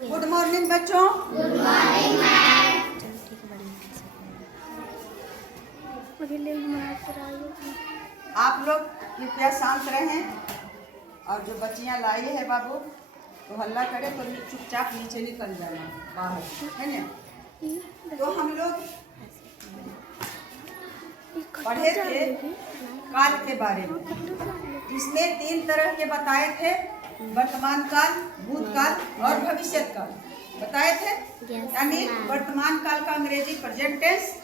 Good morning बच्चों। Good morning ma'am. आप लोग कृपया शांत रहें और जो बच्चियां लाई है बाबू तो हल्ला करे तो चुपचाप नीचे निकल जाना बाहर, है ना। तो हम लोग पढ़े थे काल के बारे में, जिसमें 3 तरह के बताए थे, वर्तमान काल, भूतकाल और भविष्य काल बताए थे। यानी वर्तमान काल का अंग्रेजी प्रेजेंट टेंस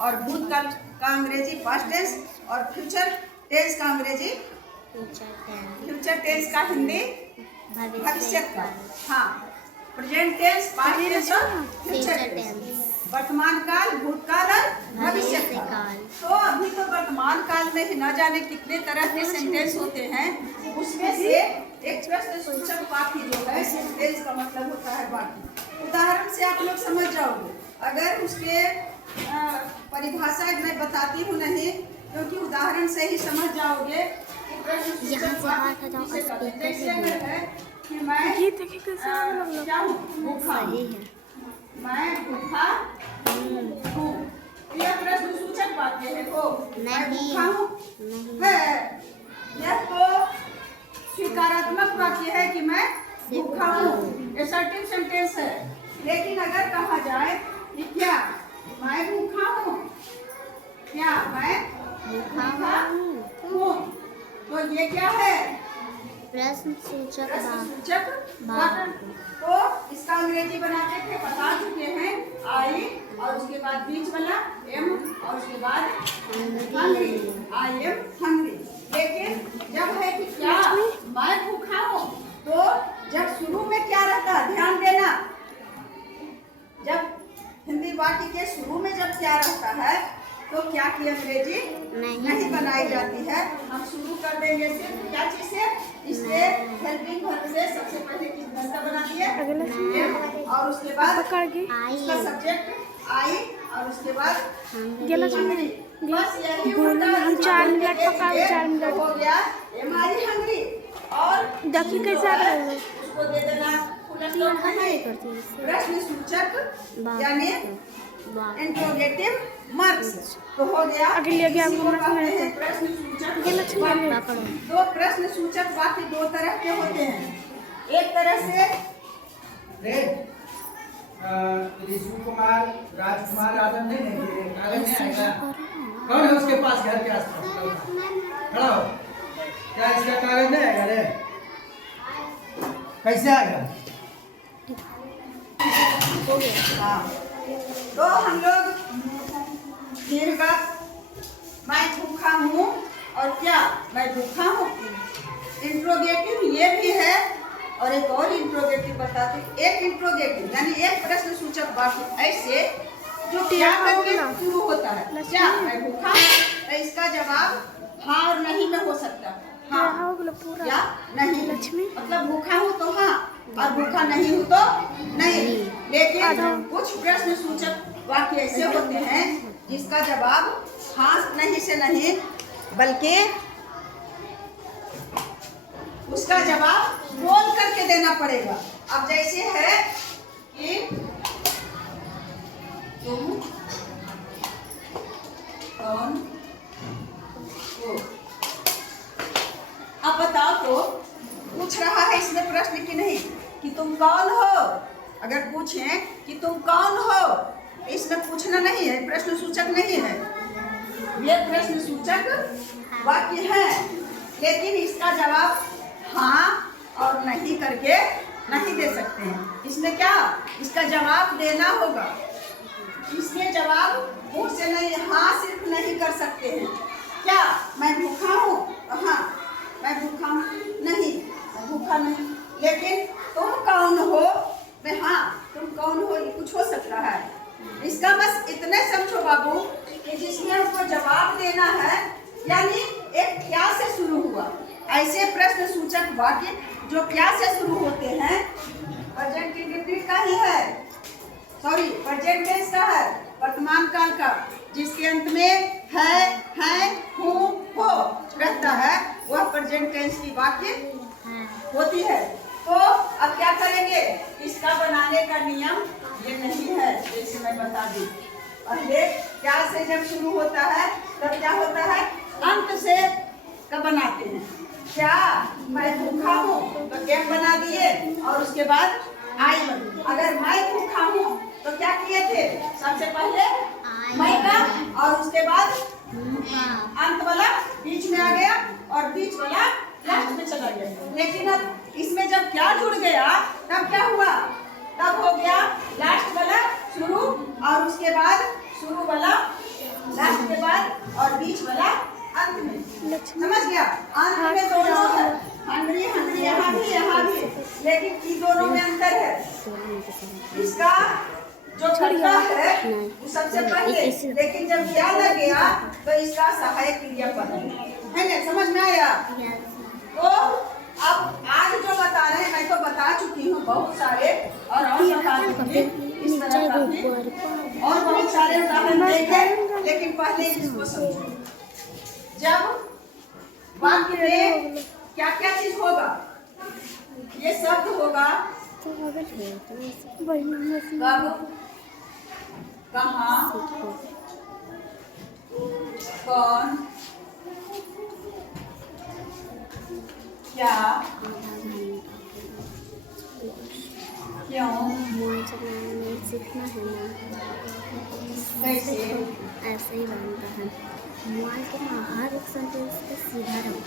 और भूतकाल का अंग्रेजी पास्ट टेंस और फ्यूचर टेंस का अंग्रेजी फ्यूचर टेंस का हिंदी भविष्य काल। हाँ, प्रेजेंट टेंस, पास्ट टेंस और फ्यूचर टेंस, वर्तमान काल, भूतकाल और भविष्य काल। तो अभी तो वर्तमान काल में ही न जाने कितने तरह के सेंटेंस होते हैं, उसमें से एक प्रश्न सूचक वाक्य जो है सेंटेंस का मतलब होता है वाक्य। उदाहरण से आप लोग समझ जाओगे। अगर उसके परिभाषा मैं बताती हूँ नहीं, क्योंकि उदाहरण से ही समझ जाओगे कि प्रश्न सूचक वाक्य किसे कहते हैं। जैसे अगर है कि मैं क्या हूँ, भूखा हूँ, मैं भूखा हूँ, यह प्रश्न सूचक वाक्य है। तो मैं भूखा हूँ है, यह तो स्वीकारात्मक वाक्य है कि मैं भूखा हूँ, असर्टिव सेंटेंस है। लेकिन अगर कहा जाए कि क्या मैं भूखा हूँ, क्या मैं भूखा हूँ, तो ये क्या है, प्रश्न सूचक वाक्य। तो इसका अंग्रेजी बनाते थे, बता चुके हैं, आई और उसके बाद बीच वाला एम और उसके बाद हंग्री, आई एम हंग्री। लेकिन जब है कि क्या मैं भूखा हूँ, तो जब शुरू में क्या रहता है, ध्यान देना, जब हिंदी वाक्य के शुरू में जब क्या रहता है तो क्या की अंग्रेजी नहीं बनाई जाती है। हम शुरू कर देंगे सिर्फ क्या चीज से, इससे हेल्पिंग वर्ब से सबसे पहले किस का बनाती है और उसके बाद उसका सब्जेक्ट आई और उसके बाद हंग्री। बस यही होता है। हम 4 मिनट पका, 4 मिनट हो गया हमारी हंग्री। और देखिए कैसे आ रहा है, उसको दे देना प्रश्न सूचक यानी इंट्रोगेटिव मार्क्स। तो हो गया अगले प्रश्न सूचक वाक्य। दो प्रश्न सूचक वाक्य 2 तरह के होते हैं। एक तरह से ऋषि कुमार, राजकुमार यादव नहीं आएगा। कौन है उसके पास घर के आसपास खड़ा हो, क्या इसका कागज नहीं आएगा रे, कैसे आएगा? हाँ, तो हम लोग दीर्घ मैं भूखा हूँ और क्या मैं भूखा हूँ। इंट्रोगेटिव ये भी है और एक और इंट्रोगेटिव बताते। एक इंट्रोगेटिव यानी एक प्रश्न सूचक वाक्य ऐसे जो क्या करके शुरू होता है, क्या मैं भूखा हूँ, तो इसका जवाब हाँ और नहीं में हो सकता है। हाँ या नहीं, मतलब भूखा हूँ तो हाँ और भूखा नहीं हूँ तो नहीं। लेकिन कुछ प्रश्न सूचक वाक्य ऐसे होते हैं जिसका जवाब हाँ नहीं से नहीं, बल्कि उसका जवाब बोल करके देना पड़ेगा। अब जैसे है कि तुम कौन हो, अब बताओ तो पूछ रहा है इसमें प्रश्न की नहीं कि तुम कौन हो। अगर पूछें कि तुम कौन हो, इसमें पूछना नहीं है, प्रश्न सूचक नहीं है, ये प्रश्न सूचक वाक्य है। लेकिन इसका जवाब हाँ और नहीं करके नहीं दे सकते हैं। इसमें क्या इसका जवाब देना होगा, इसमें जवाब मुंह से नहीं, हाँ सिर्फ नहीं कर सकते हैं। क्या मैं भूखा हूँ, हाँ मैं भूखा हूँ, नहीं मैं भूखा नहीं। लेकिन तुम कौन हो, मैं हाँ तुम कौन हो, ये कुछ हो सकता है। इसका बस इतने समझो बाबू कि जिसमें उसको जवाब देना है, यानी एक क्या से शुरू हुआ। ऐसे प्रश्न सूचक वाक्य जो क्या से शुरू होते हैं प्रेजेंट इंडेफिनिट का ही है, सॉरी प्रेजेंट टेंस का है, वर्तमान काल का, जिसके अंत में है, हूँ, हो रहता है, वह प्रेजेंट टेंस की वाक्य होती है। तो अब क्या करेंगे, इसका बनाने का नियम ये नहीं है, जैसे मैं बता दी। पहले क्या से जब शुरू होता है तब क्या होता है, अंत से कब बनाते हैं। क्या मैं भूखा हूँ तो क्या बना दिए और उसके बाद आई बनी। अगर मैं भूखा हूँ तो क्या किए थे, सबसे पहले मैं का और उसके बाद अंत वाला बीच में आ गया और बीच वाला लास्ट में चला गया। लेकिन अब इसमें जब क्या जुड़ गया तब क्या हुआ, तब हो गया लास्ट वाला शुरू और उसके बाद शुरू वाला लास्ट के बाद और बीच वाला अंत में। समझ गया, अंत में दोनों है, हंगरी हंगरी यहाँ भी, लेकिन इन दोनों में अंतर है। इसका जो कर्ता है वो सबसे पहले, लेकिन जब क्या लग गया तो इसका सहायक क्रियापद है ना, समझ में आया। तो अब आज जो बता रहे हैं मैं तो बता चुकी हूँ बहुत सारे और बता चुकी इस तरह का भी और बहुत सारे उदाहरण देखे, लेकिन पहले इसको समझो। जब वाक्य में क्या क्या चीज होगा, ये शब्द होगा कब, कहाँ, कौन, क्या, क्यों, सीखना है ना, कैसे, ऐसे ही बनता है। मोबाइल के हर एक सेंटेंस का सीधा रहो,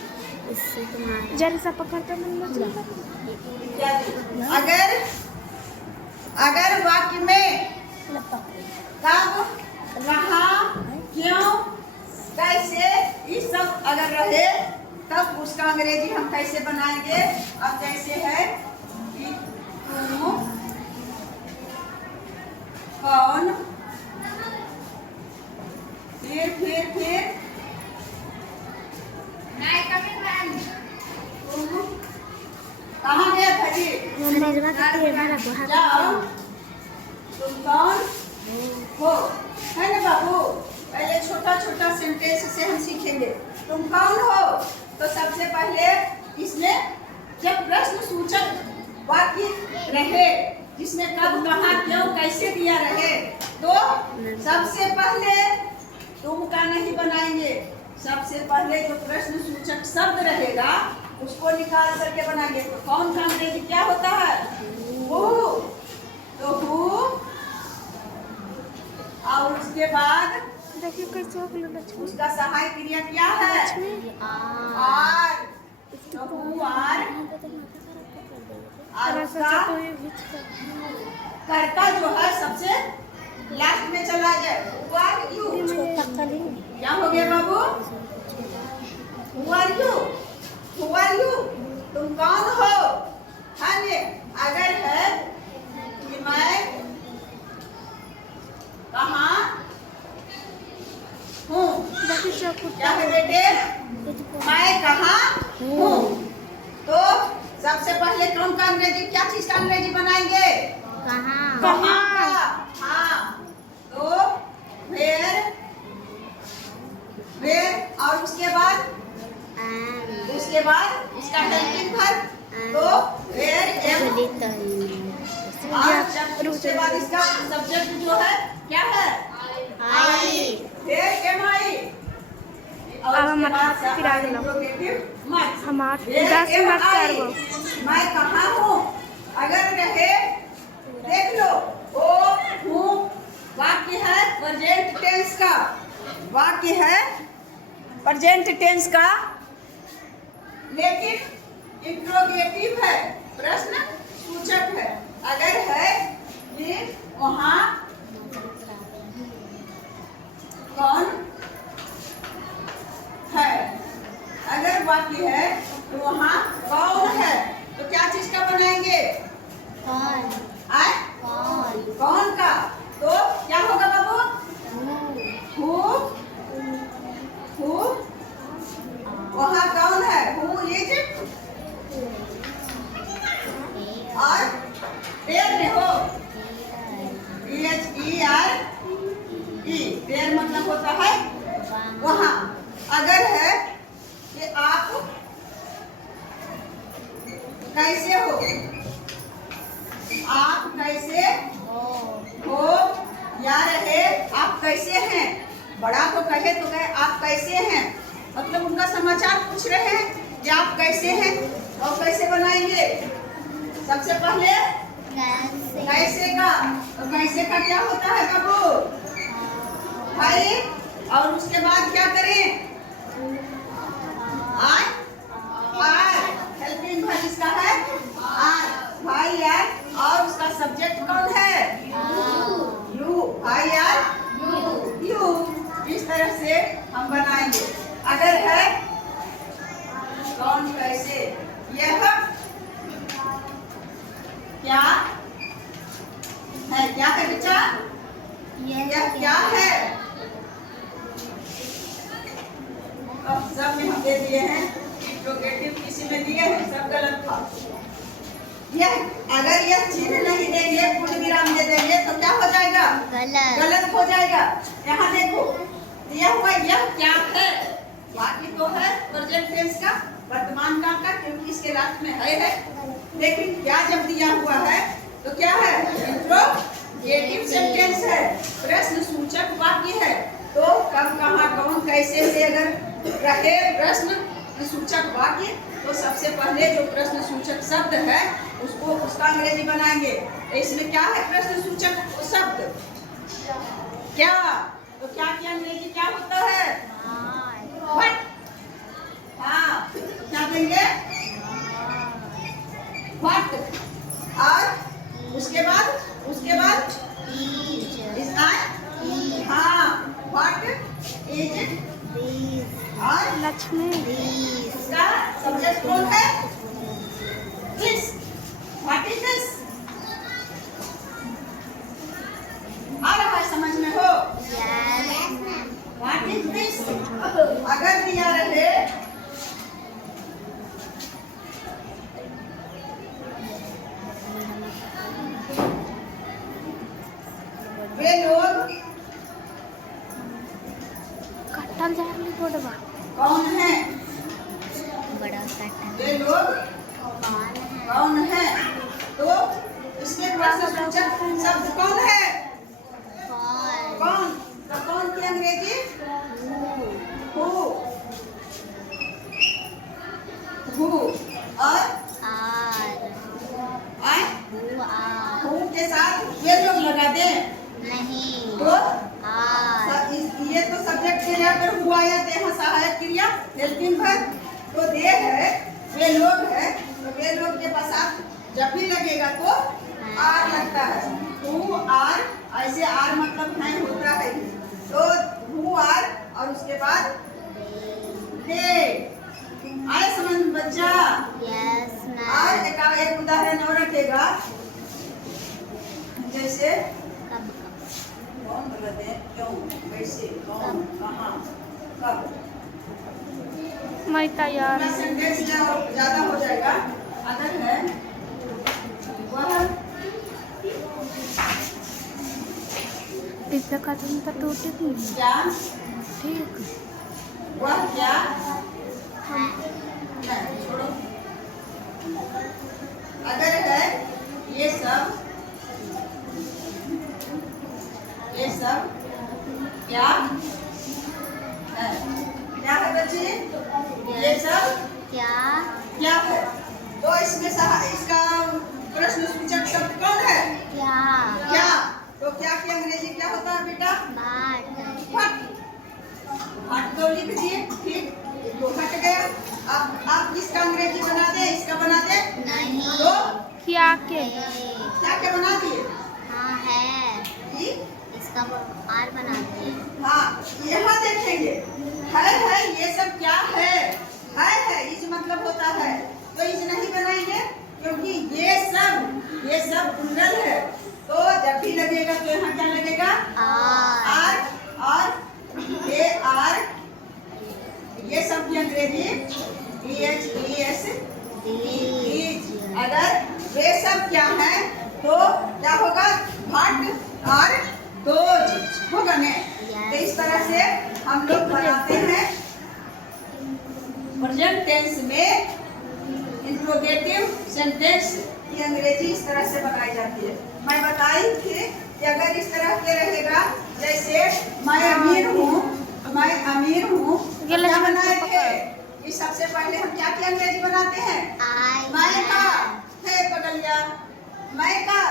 इससे तुम्हारा जरा सा पकड़ते क्या अगर अगर वाक्य में कब, कहाँ, क्यों, कैसे ये सब अगर रहे तब उसका अंग्रेजी हम कैसे बनाएंगे। अब जैसे है कि कौन, फिर कहाँ गया था जी, जाओ, तुम कौन हो, है ना बाबू। पहले छोटा छोटा सेंटेंस से हम सीखेंगे। तुम कौन हो, तो सबसे पहले इसमें जब प्रश्न सूचक वाक्य रहे जिसमें कब, कहाँ, क्यों, कैसे दिया रहे, तो सबसे पहले तुम का नहीं बनाएंगे, सबसे पहले जो प्रश्न सूचक शब्द रहेगा उसको निकाल करके बनाएंगे। तो कौन का अंग्रेजी क्या होता है, हु, तो हु, और उसके बाद देखिए कैसे हो गया लक्ष्मी। उसका सहायक क्रिया क्या है, आर, तो हु आर, और उसका कर्ता जो है सबसे लास्ट में चला जाए, हु आर यू। क्या हो गया बाबू, who are you, who are you, तुम कौन हो, हाँ ने। अगर है कि मैं कहाँ हूँ, क्या है बेटे, मैं कहाँ हूँ, तो सबसे पहले कौन का अंग्रेजी, क्या चीज का अंग्रेजी बनाएंगे, कहाँ, कहाँ का। हाँ, तो वेयर, और उसके बाद उसका हेल्पिंग वर्ब, तो वेयर एम, और उसके बाद इसका सब्जेक्ट जो है क्या है, आई, वेयर एम आई, और उसके बाद इंट्रोगेटिव मच, मैं कहाँ हूँ। अगर रहे देख लो, ओ हूँ वाक्य है प्रेजेंट टेंस का, वाक्य है प्रेजेंट टेंस का, लेकिन इंट्रोगेटिव है, प्रश्न सूचक है। अगर है कि वहाँ कौन है, अगर वाक्य है तो वहाँ कौन है, तो क्या चीज का बनाएंगे, कौन का, तो क्या होगा बाबू, हु, वहाँ कौन है, हु इज, और देर में हो, देर मतलब होता है वहाँ। अगर है कि आप कैसे हो, आप कैसे बड़ा तो कहे तो कहे आप कैसे हैं, मतलब उनका समाचार पूछ रहे हैं कि आप कैसे हैं। और कैसे बनाएंगे, सबसे पहले कैसे का। तो कैसे का क्या होता है बाबू भाई, और उसके बाद क्या करें, हेल्पिंग वर्ब इसका है आर, भाई यार, और उसका सब्जेक्ट कौन है यू, भाई यार यू। इस तरह से हम बनाएंगे। अगर है कौन कैसे, यह क्या है, क्या है बच्चा, यह क्या है। अब सब में हम दे दिए हैं, इंट्रोगेटिव किसी में दिए हैं, सब गलत था। यह अगर यह चिन्ह नहीं देंगे, पूर्ण विराम दे देंगे तो क्या हो जाएगा, गलत हो जाएगा। यहाँ देखो दिया हुआ यह क्या है, बाकी तो है प्रेजेंट टेंस का, वर्तमान काल का, क्योंकि इसके लास्ट में है। लेकिन क्या जब दिया हुआ है तो क्या है, इंट्रोगेटिव सेंटेंस है, प्रश्न सूचक वाक्य है। तो कब कहाँ कौन कैसे से अगर रहे प्रश्न सूचक वाक्य, तो सबसे पहले जो प्रश्न सूचक शब्द है उसको उसका अंग्रेजी बनाएंगे। इसमें क्या है प्रश्न सूचक शब्द, क्या, तो क्या की अंग्रेजी क्या होता है, व्हाट। हाँ, क्या देंगे व्हाट, और उसके बाद इस हाँ, व्हाट इज, और लक्ष्मी इसका सब्जेक्ट कौन है, दिस, व्हाट इज दिस। आ रहा है समझ में हो, व्हाट इज दिस। अगर दिया रहे वे लोग कटल जाली बोडवा कौन है, बड़ा कटल वे लोग कौन है, तो इसमें प्रश्न सूचक शब्द कौन है, कौन, तो कौन की अंग्रेजी हु, और हु के साथ वे लोग लगा दें तो ये तो सब्जेक्ट के लिए अगर हुआ या यहाँ सहायक क्रिया हेल्पिंग वर्ब, तो दे है वे लोग है, तो वे लोग के पास जब भी लगेगा तो आर लगता है, हु आर, ऐसे आर मतलब नहीं होता है, तो हु आर और उसके बाद दे। आए समझ में बच्चा। और एक उदाहरण और रखेगा, जैसे कौन बोलते हैं, क्यों, कैसे, कौन, कहाँ, कब। मैं तैयार हूँ। सेंटेंस ज्यादा हो जाएगा। अगर है वह पिज्जा का तुम तो टूटे नहीं क्या, ठीक, वह क्या, नहीं छोड़ो। अगर है ये सब क्या है, क्या है बच्चे, ये सब क्या है। तो इसमें इसका प्रश्न सूचक शब्द कौन है, क्या। तो क्या की अंग्रेजी क्या होता है बेटा, व्हाट। व्हाट को लिख दिए, ठीक, तो हट गया। आप इसका अंग्रेजी बना दे, इसका बना दे, तो क्या के क्या बना दिए, इसका आर बना दिए। हाँ, यहाँ देखेंगे है ये सब क्या है इज मतलब होता है, तो इज नहीं बनाएंगे क्योंकि ये सब प्लूरल है, तो जब भी लगेगा तो यहाँ क्या लगेगा, आर, और ए आर, ये सब की अंग्रेजी ES इज। अगर वे सब क्या है तो क्या होगा, व्हाट और दोज होगा ने। तो इस तरह से हम लोग बनाते हैं प्रेजेंट टेंस में इंट्रोगेटिव सेंटेंस की अंग्रेजी इस तरह से बनाई जाती है। मैं बताई थी कि अगर इस तरह के रहेगा, जैसे मैं अमीर हूँ मैं अमीर हूँ ये क्या लक्ष्मण बनाए को थे? कि सबसे पहले हम क्या क्या अंग्रेजी बनाते हैं? मैं का है बगलिया, मैं का,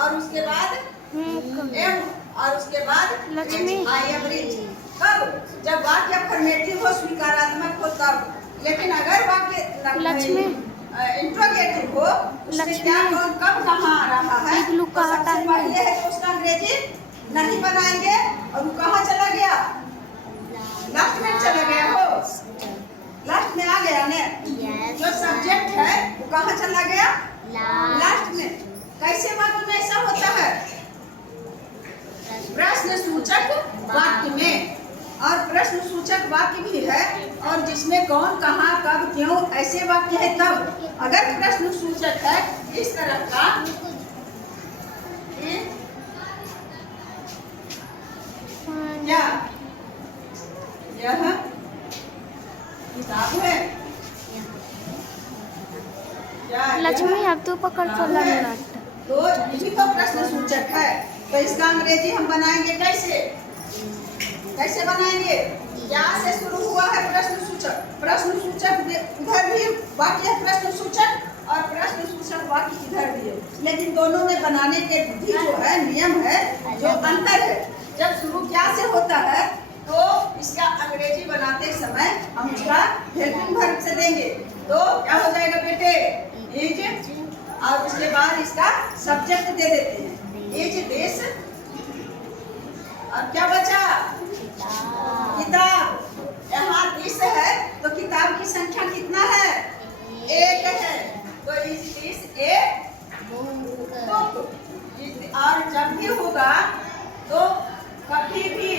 और उसके बाद एम, और उसके बाद लक्ष्मी। I am rich. कब? जब वाक्य अफर्मेटिव हो, स्वीकारात्मक हो तब। लेकिन अगर वाक्य लक्ष्मी। इंट्रोगेटिव हो, उसमें लक्ष्मी। क्या कौन कब कहाँ आ रहा है, एक लुक तो का हटा सबसे है। पहले है तो उसका अंग्रेजी नहीं बनाएंगे। और वो कहाँ चला गया? लास्ट में चला गया हो, लास्ट में आ गया ने। जो सब्जेक्ट है वो कहाँ चला गया? लास्ट में। कैसे वाक्य में ऐसा होता है? प्रश्न सूचक वाक्य में। और प्रश्न सूचक वाक्य भी है, और जिसमें कौन कहाँ कब क्यों ऐसे वाक्य है तब। अगर प्रश्न सूचक है इस तरह का, क्या यह किताब है? क्या लक्ष्मी अब तू पकड़ चला है? मिनट। तो यही तो प्रश्न सूचक है। तो इसका अंग्रेजी हम बनाएंगे कैसे? कैसे बनाएंगे? क्या से शुरू हुआ है प्रश्न सूचक? प्रश्न सूचक इधर भी वाक्य है प्रश्न सूचक, और प्रश्न सूचक वाक्य इधर भी है। लेकिन दोनों में बनाने के विधि जो है, नियम है, जो अंतर है। जब शुरू क्या से होता है तो इसका अंग्रेजी बनाते समय हम उसका हेल्पिंग वर्ब से देंगे। तो क्या हो जाएगा बेटे? इज, और उसके बाद इसका सब्जेक्ट दे देते हैं, इज दिस। अब क्या बचा? किताब। यहाँ दिस है तो किताब की संख्या कितना है? एक है। तो इज दिस ए बुक। और जब भी होगा तो कभी भी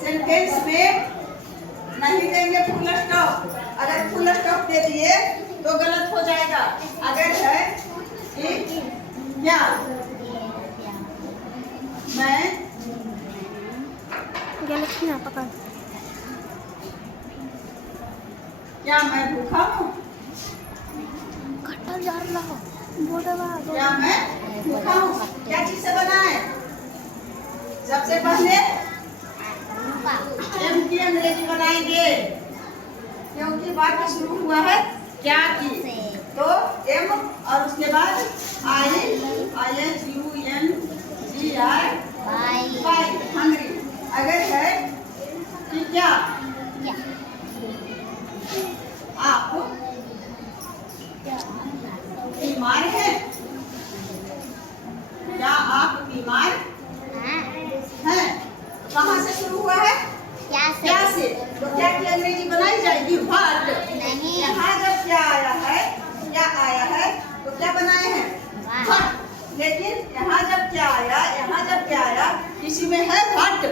सेंटेंस में नहीं देंगे फुल स्टॉप। अगर फुल स्टॉप दे दिए तो गलत हो जाएगा। अगर है कि क्या मैं लक्ष्मी पकड़। क्या मैं भूखा हूँ? खट्टा जार ला बोड़वा क्या मैं भूखा हूँ? क्या चीज से बना है? सबसे पहले एम की अंग्रेजी बनाएंगे, क्योंकि वाक्य शुरू हुआ है क्या की। तो एम, और उसके बाद आई, IHUNGRY, हंग्री। अगर है कि क्या आप बीमार हैं? क्या आप बीमार हैं? कहाँ से शुरू हुआ है? क्या से। तो क्या की अंग्रेजी बनाई जाएगी? व्हाट। यहाँ जब क्या आया है, क्या आया है तो क्या बनाए हैं? व्हाट। लेकिन यहाँ जब क्या आया, यहाँ जब क्या आया, किसी में है व्हाट?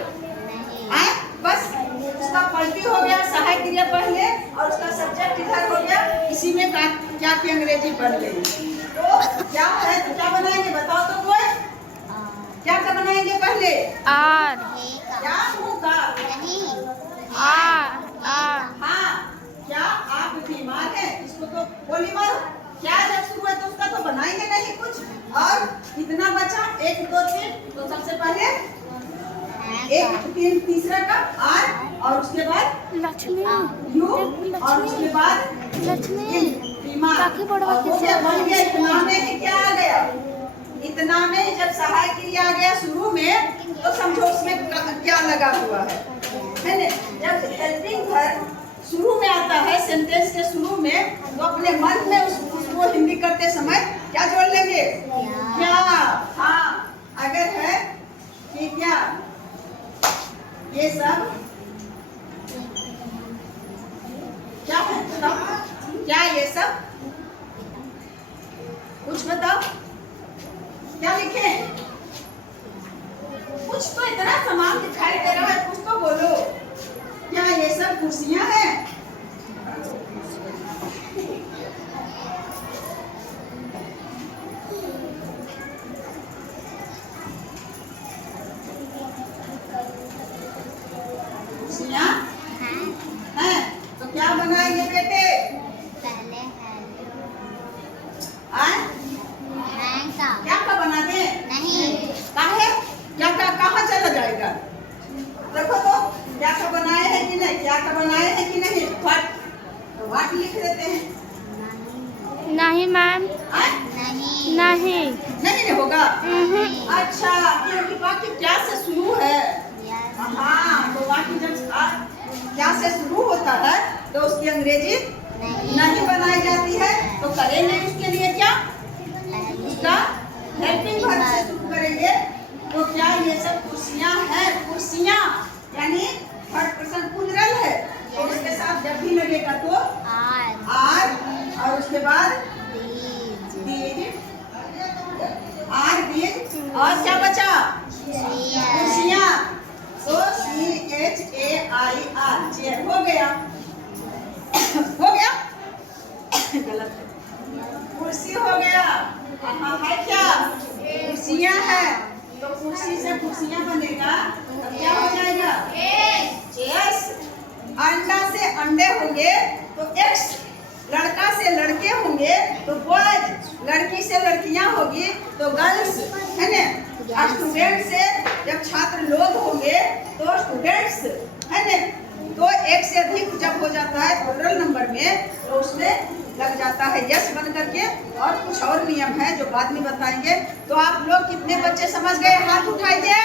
बस उसका पलटी हो गया, सहायक क्रिया पहले और उसका सब्जेक्ट इधर हो गया, इसी में क्या की अंग्रेजी बन गई। तो क्या है तो क्या बनाएंगे बताओ तो कोई? क्या क्या बनाएंगे पहले? आर क्या होगा? हाँ, क्या आप बीमार हैं? इसको तो बोली मारो। क्या जब शुरू है तो उसका तो बनाएंगे नहीं कुछ। और कितना बचा? 1 2 3। तो सबसे पहले 1 3 तीसरा का आर, और उसके बाद लक्ष्मी यू, और उसके बाद लक्ष्मी बीमार। काकी बड़वा और वो क्या बन गया? इतना में ही क्या आ गया? इतना में जब सहायक क्रिया आ गया शुरू में तो समझो उसमें क्या लगा हुआ है ना। जब हेल्पिंग वर्ब शुरू में आता है सेंटेंस के शुरू में, तो अपने मन में उसको हिंदी करते समय क्या जोड़ लेंगे? क्या। हाँ, अगर है कि क्या ये सब क्या है बताओ? क्या ये सब? कुछ बताओ क्या लिखे? कुछ तो इतना सामान दिखाई दे रहा है, कुछ तो बोलो। क्या ये सब कुर्सियां हैं? कुर्सियां हैं तो क्या बनाएंगे बेटे? क्या का बना दे? काहे? क्या कहाँ चला जाएगा? देखो का बनाए हैं कि नहीं? व्हाट, तो व्हाट लिख देते हैं। नहीं मैम। हाँ? नहीं नहीं। नहीं होगा। अच्छा, क्योंकि वाक्य क्या से शुरू है। हाँ, तो वाक्य जब क्या से शुरू होता है तो उसकी अंग्रेजी नहीं बनाई जाती है। तो करेंगे उसके लिए क्या, उसका हेल्पिंग वर्ब से शुरू करेंगे। तो क्या ये सब कुर्सियां हैं? कुर्सियां यानी थर्ड पर्सन प्लूरल है, तो उसके साथ जब भी लगेगा तो आर, और उसके बाद दीज, आर दीज, और क्या बचा? कुर्सियां, तो CHAIR, चेयर हो गया। हो गया? गलत है, कुर्सी हो गया। हाँ है क्या? कुर्सियां है, तो कुर्सी से कुर्सियां बनेगा, तब क्या हो जाएगा? चेयर्स। अंडा से अंडे होंगे तो एक्स, लड़का से लड़के होंगे तो बॉयज, लड़की से लड़कियां होगी तो गर्ल्स, है ना। स्टूडेंट से जब छात्र लोग होंगे तो स्टूडेंट्स, है ना। तो एक से अधिक जब हो जाता है प्लूरल नंबर में तो उसमें लग जाता है यस बन करके। और कुछ और नियम है जो बाद में बताएंगे। तो आप लोग कितने बच्चे समझ गए? हाथ उठाइए।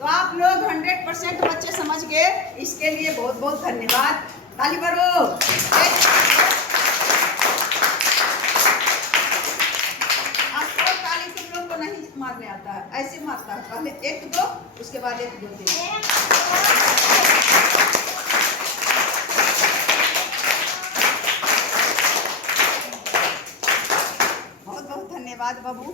तो आप लोग 100% बच्चे समझ गए, इसके लिए बहुत बहुत धन्यवाद। ताली मारो। आपको ताली तुम लोग को नहीं मारने आता है, ऐसे मारता है, पहले 1 2, उसके बाद 1 2 3। बहुत बहुत धन्यवाद बाबू।